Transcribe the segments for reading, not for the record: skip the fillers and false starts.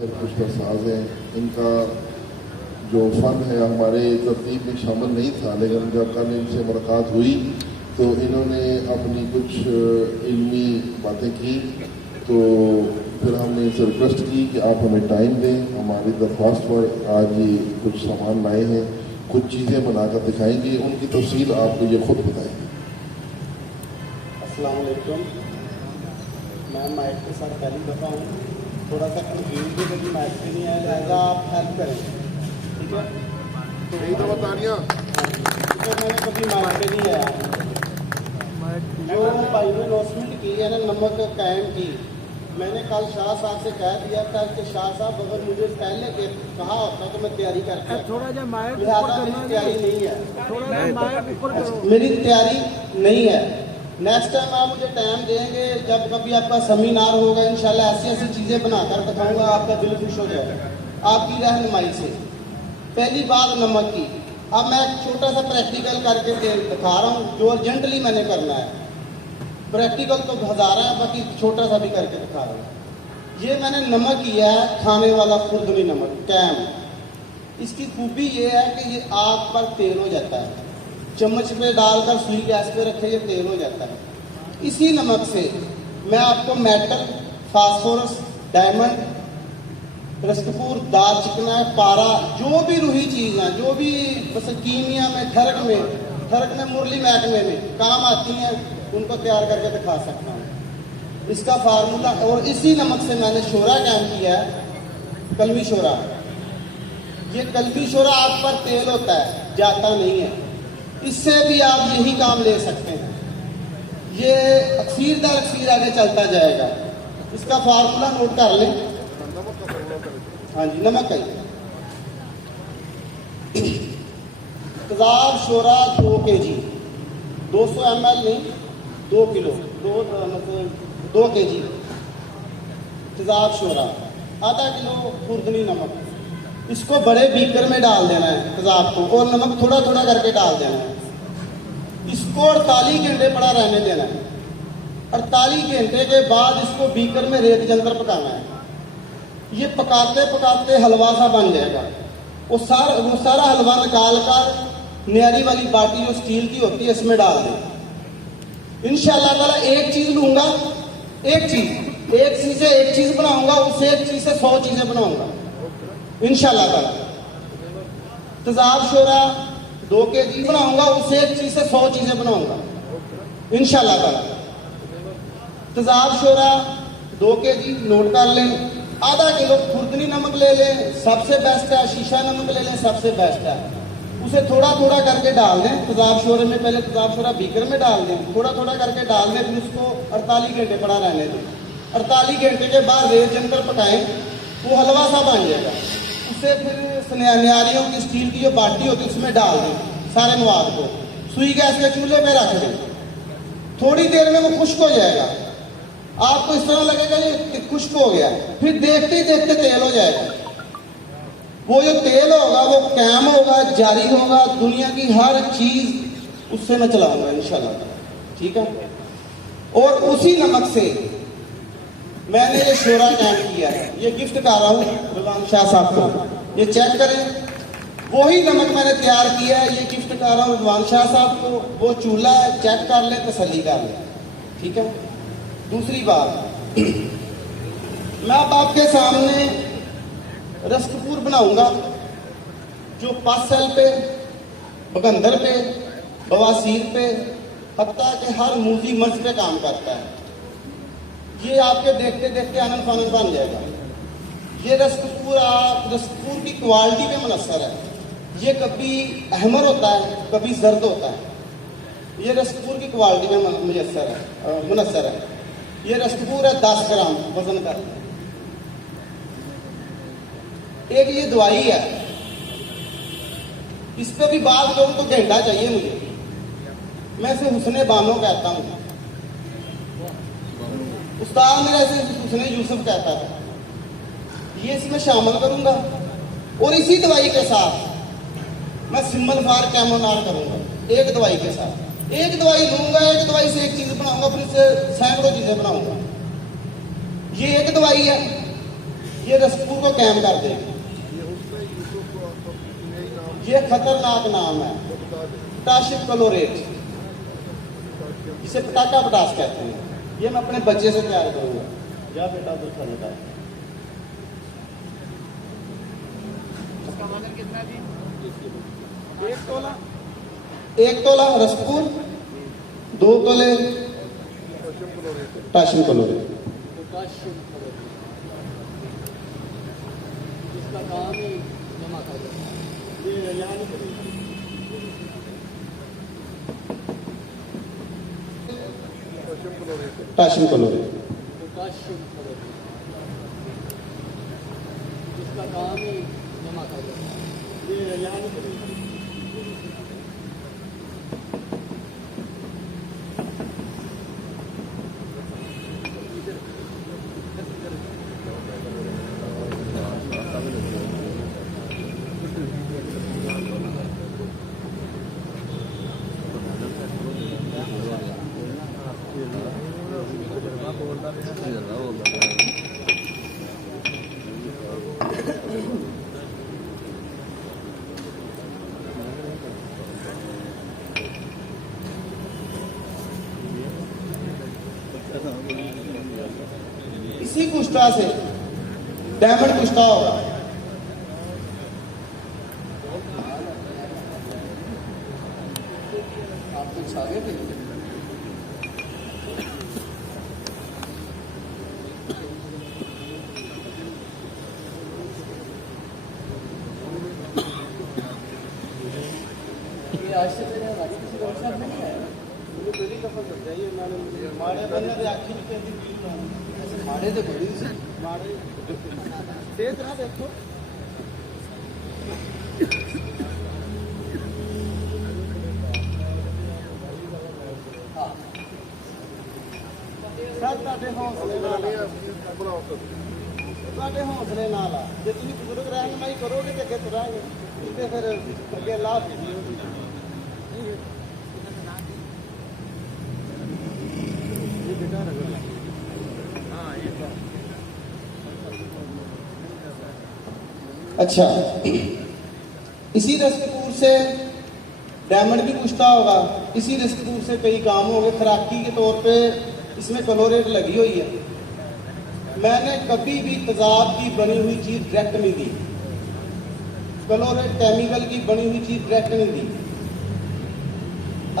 कुछ साज हैं, इनका जो फ़न है हमारे तरतीब में शामिल नहीं था, लेकिन जब कल इनसे मुलाकात हुई तो इन्होंने अपनी कुछ इल्मी बातें की। तो फिर हमने इनसे रिक्वेस्ट की कि आप हमें टाइम दें। हमारी दरख्वास्त पर आज ये कुछ सामान लाए हैं, कुछ चीज़ें बनाकर दिखाएंगे, उनकी तफसील आपको ये खुद बताएंगे। अस्सलाम वालेकुम। मैं माइक के साथ पहली दफ़ा हूँ, थोड़ा सा कंफ्यूज भी क्योंकि माइक पे नहीं आया, लिहाजा आप हेल्प करें, ठीक है? यही तो बतानिया तो मैंने कभी माइक पे नहीं आया। जो भाई ने अनाउंसमेंट की है ना नमक कायम की, मैंने कल शाह साहब से कह दिया था कि शाह साहब अगर मुझे पहले के कहा होता तो मैं तैयारी करता, थोड़ा जा माइक लिहाजा मेरी तैयारी नहीं है, थोड़ा जा माइक ऊपर करो। मेरी तैयारी नहीं है। नेक्स्ट टाइम आप मुझे टाइम देंगे, जब कभी आपका सेमिनार होगा इंशाल्लाह ऐसी ऐसी चीज़ें बनाकर दिखाऊंगा, आपका दिल खुश हो जाएगा आपकी रहनुमाई से। पहली बात नमक की, अब मैं एक छोटा सा प्रैक्टिकल करके दिखा रहा हूँ जो अर्जेंटली मैंने करना है। प्रैक्टिकल तो हज़ारा है, बाकी छोटा सा भी करके दिखा रहा हूँ। ये मैंने नमक किया है, खाने वाला खुर्दनी नमक कैम। इसकी खूबी ये है कि ये आग पर तेल हो जाता है, चम्मच पे डालकर सुई गैस पे रखे ये तेल हो जाता है। इसी नमक से मैं आपको मेटल, फास्फोरस, डायमंड, रस्तपुर, दाल चिकना, पारा, जो भी रूही चीज़ हैं, जो भी बस कीमिया में, ठरक में मुरली महकमे में काम आती हैं, उनको तैयार करके दिखा सकता हूँ। इसका फार्मूला, और इसी नमक से मैंने शोरा काम किया है, कलमी शोरा। ये कलमी शोरा आग पर तेल होता है, जाता नहीं है। इससे भी आप यही काम ले सकते हैं। ये अक्सीर दर अक्सीर आगे चलता जाएगा। इसका फार्मूला नोट कर लें। हाँ जी, नमक का तेजाब शोरा 2 kg, 200 ml नहीं, 2 किलो, मतलब 2 kg तेजाब शोरा, आधा किलो खुर्दनी नमक। इसको बड़े बीकर में डाल देना है तेजाब को, और नमक थोड़ा थोड़ा करके डाल देना है। इसको 48 घंटे पड़ा रहने देना है। 48 घंटे के बाद इसको बीकर में रेत के अंदर पकाना है। ये पकाते पकाते हलवा सा बन जाएगा। वो सारा हलवा निकाल कर न्यारी वाली बाटी जो स्टील की होती है इसमें डाल दें। इंशाअल्लाह ताला एक चीज़ लूँगा, एक चीज़ से एक चीज़ बनाऊंगा, उससे एक चीज़ से 100 चीज़ें बनाऊंगा इंशाअल्लाह ताला। तेजाब शोरा 2 kg बनाऊंगा, उससे एक चीज़ से 100 चीज़ें बनाऊंगा इंशाअल्लाह ताला। तेजाब शोरा 2 kg नोट कर लें। आधा किलो खुर्दनी नमक ले लें, सबसे बेस्ट है। शीशा नमक ले लें, सबसे बेस्ट है। उसे थोड़ा थोड़ा करके डाल दें तेजाब शोरे में। पहले तेजाब शोरा बीकर में डाल दें, थोड़ा थोड़ा करके डाल दें, फिर उसको 48 घंटे पड़ा रहने दें। 48 घंटे के बाद रेत के अंदर पकाएं, वो हलवा सा बन जाएगा। उसे फिर न्यारियों की स्टील की जो बाटी होती है उसमें डाल दें सारे मवाद को, सुई गैस के चूल्हे पे रख दें। थोड़ी देर में वो खुश्क हो जाएगा। आपको इस तरह लगेगा ये खुश्क हो गया, फिर देखते ही देखते तेल हो जाएगा। वो जो तेल होगा वो कायम होगा, जारी होगा। दुनिया की हर चीज उससे मैं चलाऊंगा इंशाल्लाह, ठीक है। और उसी नमक से मैंने ये शोरा कायम किया है, ये गिफ्ट कर रहा हूँ रिजवान शाह साहब को। ये चेक करें, वही नमक मैंने तैयार किया है, ये गिफ्ट कर रहा हूँ रिजवान शाह साहब को। वो चूल्हा है, चेक कर ले, तसल्ली कर ले, ठीक है। दूसरी बात, मैं अब आपके सामने रस्तपुर बनाऊंगा जो पसल पे, बगंदर पे, बवासीर पे, हत्ता के हर मूजी मर्ज पे काम करता है। ये आपके देखते देखते आनंद फानंद बन जाएगा। ये रस्तपुर की क्वालिटी पे मुनस्सर है। ये कभी अहमर होता है, कभी जर्द होता है। ये रस्तपुर की क्वालिटी में मुनस्सर है। ये रस्तपुर है 10 ग्राम वजन का। एक ये दवाई है, इस पर भी बात करूं तो घंटा चाहिए मुझे। मैं इसे हुस्ने बानो कहता हूं। उस्ताद मेरा इसे हुस्ने यूसुफ कहता था। ये इसमें शामिल करूंगा, और इसी दवाई के साथ मैं सिम्बल फार कैमोनार करूंगा। एक दवाई के साथ एक दवाई लूंगा, एक दवाई से एक चीज बनाऊंगा, फिर इससे सैकड़ों चीजें बनाऊंगा। ये एक दवाई है, ये रसपुर को कैम कर देगी। ये खतरनाक नाम है, पोटाशियम क्लोरेट, इसे पटाखा पोटास कहते हैं। ये मैं अपने बच्चे से तैयार करूंगा। या बेटा दूध खा लेता है। एक तोला रसपुर, 2 तोले पोटाशियम क्लोरेट। इसका काम ही जमा कर पोटाशियम क्लोरेट। इसका काम ही जमा कर इसी कुष्ठा से डायमंड कुष्ठा होगा। आप कुछ आगे भी आज से पहले हमारी किसी वर्कशॉप में नहीं आया। मुझे पहली दफा करता है ये। मैंने माड़े बनने से आखिर कहती थी माड़े तो बड़ी सी माड़े तेज ना देखो। ਤੁਹਾਡੇ ਹੌਸਲੇ ਨਾਲ ਆ। ਜੇ ਤੁਸੀਂ ਬਜ਼ੁਰਗ ਰਹਿਨਮਾਈ ਕਰੋਗੇ ਤੇ ਅੱਗੇ ਤੁਰਾਂਗੇ, ਤੇ ਫਿਰ ਅੱਗੇ ਲਾਭ ਵੀ अच्छा। इसी रसपुर से डायमंड भी कुश्ता होगा। इसी रसपुर से कई काम होंगे। खुराकी के तौर पे इसमें क्लोरेट लगी हुई है। मैंने कभी भी तेजाब की बनी हुई चीज डायरेक्ट नहीं दी। क्लोरेट केमिकल की बनी हुई चीज डायरेक्ट नहीं दी।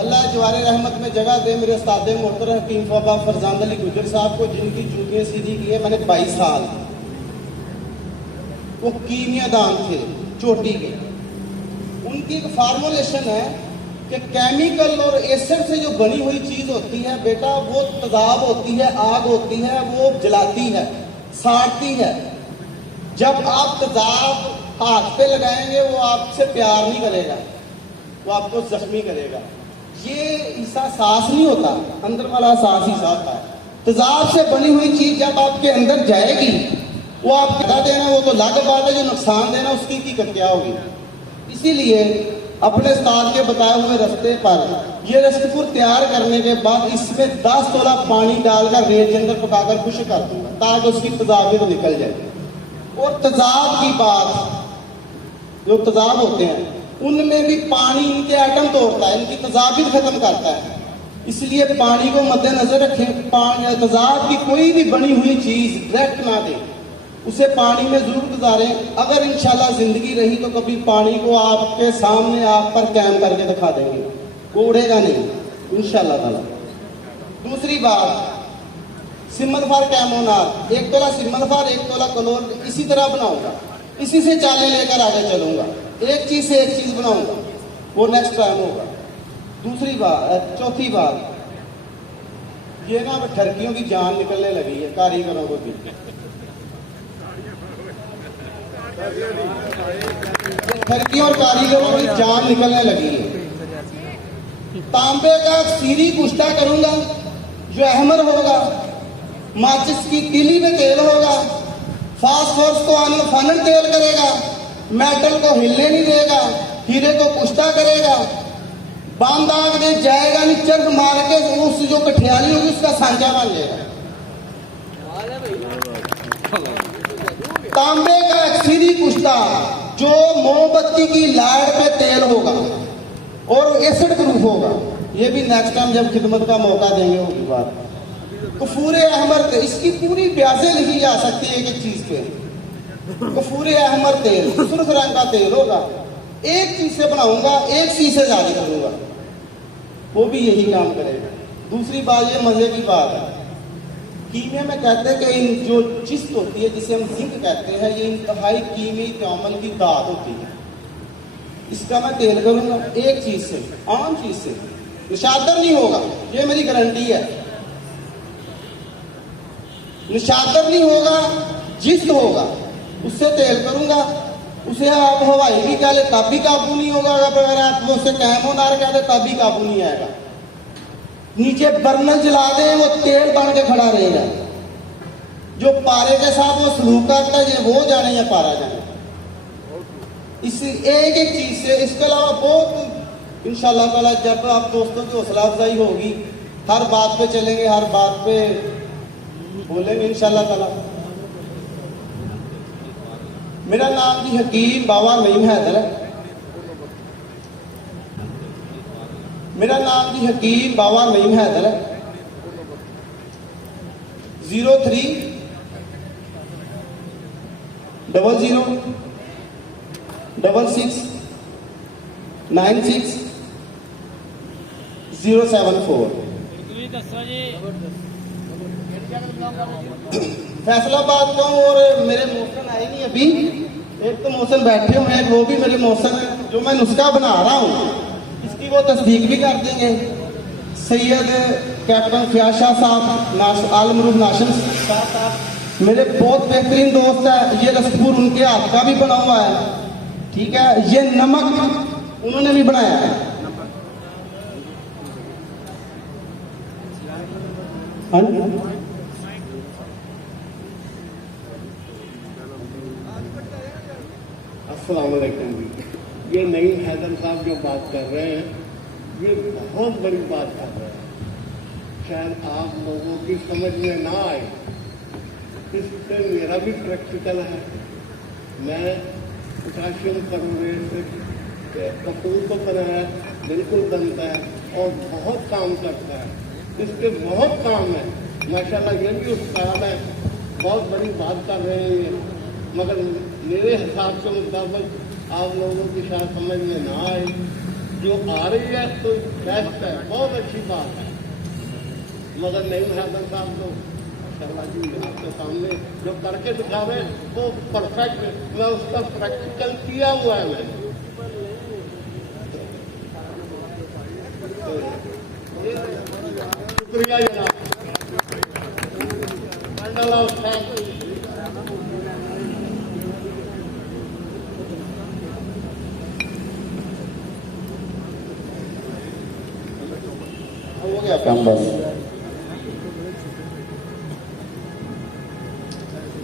अल्लाह जवारे रहमत में जगह दे मेरे उस्ताद मोहतरम हकीम ख्वाबा फरजान अली गुजर साहब को, जिनकी जूतियाँ सीधी की है मैंने 22 साल। वो कीमियादान थे चोटी के। उनकी एक फार्मूलेशन है कि केमिकल और एसिड से जो बनी हुई चीज होती है बेटा, वो तेजाब होती है, आग होती है, वो जलाती है, साड़ती है। जब आप तेजाब हाथ पे लगाएंगे वो आपसे प्यार नहीं करेगा, वो आपको जख्मी करेगा। ये हिस्सा सांस नहीं होता, अंदर वाला सांस हिस्सा होता है। तेजाब से बनी हुई चीज जब आपके अंदर जाएगी वो आप बता देना, वो तो अलग बात है। जो नुकसान देना उसकी हकीकत क्या होगी। इसीलिए अपने उस्ताद के बताए हुए रास्ते पर ये रसपुर तैयार करने के बाद इसमें 10 तोला पानी डालकर रेत के अंदर पकाकर खुश कर दूंगा ताकि उसकी तेजाबियत निकल जाए। और तेजाब की बात, जो तेजाब होते हैं उनमें भी पानी इनके एटम तोड़ता है, इनकी तेजाबियत खत्म करता है। इसलिए पानी को मद्देनजर रखें। पानी तेजाब की कोई भी बनी हुई चीज डायरेक्ट ना दें, उसे पानी में जरूर गुजारें। अगर इंशाल्लाह जिंदगी रही तो कभी पानी को आपके सामने आप पर कैम करके दिखा देंगे, वो उड़ेगा नहीं इंशाल्लाह ताला। दूसरी बात, सिमलफार कैमोनार 1 तोला सिमलफार 1 तोला क्लोर इसी तरह बनाऊंगा, इसी से चाले लेकर आगे चलूंगा। एक चीज से एक चीज बनाऊंगा, वो नेक्स्ट टाइम होगा। दूसरी बात, चौथी बात, ये ना अब ठरकियों की जान निकलने लगी है कारीगरों को भी। ठरकियों और कारीगरों की जान निकलने लगी है। तांबे का सीरी कुश्ता करूंगा जो अहमर होगा, माचिस की तीली में तेल होगा, फास्फोरस को फानल तेल करेगा, मेटल को हिलने नहीं देगा, हीरे को कुश्ता करेगा, बांधाग दे जाएगा नहीं, चर्ख मार के उस जो कठियाली होगी उसका सांचा बन जाएगा। तांबे का एक्सीरी कुश्ता जो मोमबत्ती की लाइट पे तेल होगा और एसिड प्रूफ होगा। ये भी नेक्स्ट टाइम जब खिदमत का मौका देंगे होगी बात। कफूरे अहमर, इसकी पूरी ब्यासें लिखी जा सकती है एक एक चीज पे। कफूरे अहमर तेल, सुर्ख रंग का तेल होगा, एक चीज से बनाऊंगा, एक चीज से जारी करूंगा, वो भी यही काम करेगा। दूसरी बात, ये मजे की बात है, कीमिया में कहते हैं कि इन जो चिस्त होती है जिसे हम जिंक कहते हैं, ये इंतहाई कीमी तयामल की दात होती है। इसका मैं तेल करूंगा एक चीज से, आम चीज से, निशातर नहीं होगा, ये मेरी गारंटी है। निशातर नहीं होगा, जिस्त होगा, उससे तेल करूंगा। उसे आप हवाई भी कह ले तब भी काबू नहीं होगा, अगर आप वो उससे कैमोनार कह दे तब भी काबू नहीं आएगा। नीचे बर्नल जला दे, वो तेल बन के खड़ा रहेगा। जो पारे के साथ वो सलूक करता है, ये वो जाने या पारा जाने। इस एक एक चीज से, इसके अलावा बहुत इंशाल्लाह ताला जब आप दोस्तों की हौसला अफजाई होगी, हर बात पे चलेंगे, हर बात पे बोलेंगे इंशाल्लाह ताला। मेरा नाम जी हकीम बाबा नईम हैदर है। मेरा नाम जी हकीम बाबा नईम हैदर है। 03 00 66 96 074। फैसलाबाद का हूँ और मेरे मौसन आए नहीं अभी। एक तो मौसन बैठे हुए हैं, वो भी मेरे मौसन है। जो मैं नुस्खा बना रहा हूँ इसकी वो तस्दीक भी कर देंगे। सैयद कैप्टन फयाज शाह साहब, आलमरूफ नाशिम साहब मेरे बहुत बेहतरीन दोस्त है। ये रसपूर उनके हाथ का भी बना हुआ है, ठीक है। ये नमक उन्होंने भी बनाया है। हाँ अस्सलाम वालेकुम जी। ये नईम हैदर साहब जो बात कर रहे हैं, ये बहुत बड़ी बात कर रहे हैं। शायद आप लोगों की समझ में ना आए, इससे मेरा भी प्रैक्टिकल है। मैं पोटाशियम क्लोरेट से कपूर को बनाया, बिल्कुल बनता है और बहुत काम करता है। इसके बहुत काम है माशाल्लाह। ये भी उस्ताद है, बहुत बड़ी बात कर रहे हैं ये, मगर मेरे हिसाब के मुताबिक आप लोगों की शायद समझ में ना आए। जो आ रही है तो बेस्ट है, बहुत अच्छी बात है, मगर नईम हैदर साहब तो माशाल्लाह जी आपके सामने जो करके दिखावे वो परफेक्ट है। मैं उसका प्रैक्टिकल किया हुआ है मैंने। शुक्रिया जनाब। हो गया काम बस।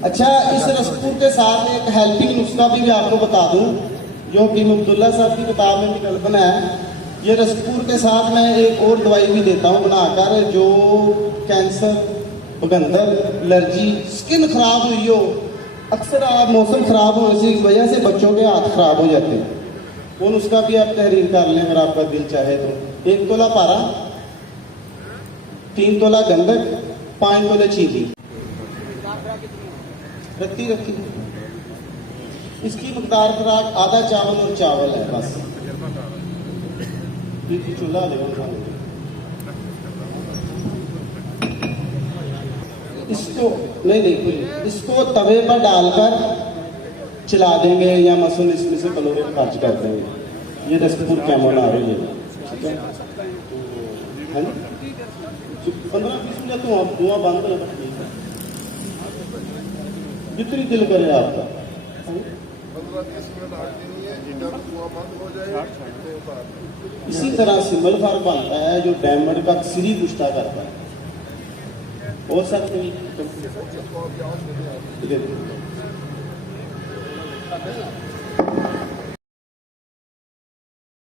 अच्छा, इस रसपूर के साथ एक हेल्पिंग नुस्खा भी आपको बता दूं जो कि अब्दुल्ला साहब की किताब में भी कल्पना है। ये रसपूर के साथ मैं एक और दवाई भी देता हूँ बनाकर, जो कैंसर, बगंदर, एलर्जी, स्किन खराब हुई हो। अक्सर आप मौसम खराब होने की वजह से बच्चों के हाथ खराब हो जाते हैं, वो नुस्खा भी आप तहरीर कर लें अगर आपका दिल चाहे तो। 1 तोला पारा, 3 तोला गंधक, 5 तोले चीनी रत्ती रखी। इसकी मकदार खुराक आधा चावल और चावल है बस। चूल्हा देगा इसको नहीं, इसको तवे पर डालकर चला देंगे या मसूल इसमें से क्लोरीन खर्च कर देंगे। ये रसपूर कैमोन आ रही है, ठीक है। 15-20 मिनट धुआं बंद कर, जितनी दिल करे आपका। 15-20 मिनट आगे है, हीटर धुआं बंद हो जाए तो इसी तरह सिमल फर बनता है जो डायमंड का सिरी गुस्ता करता है। और सब ठीक है।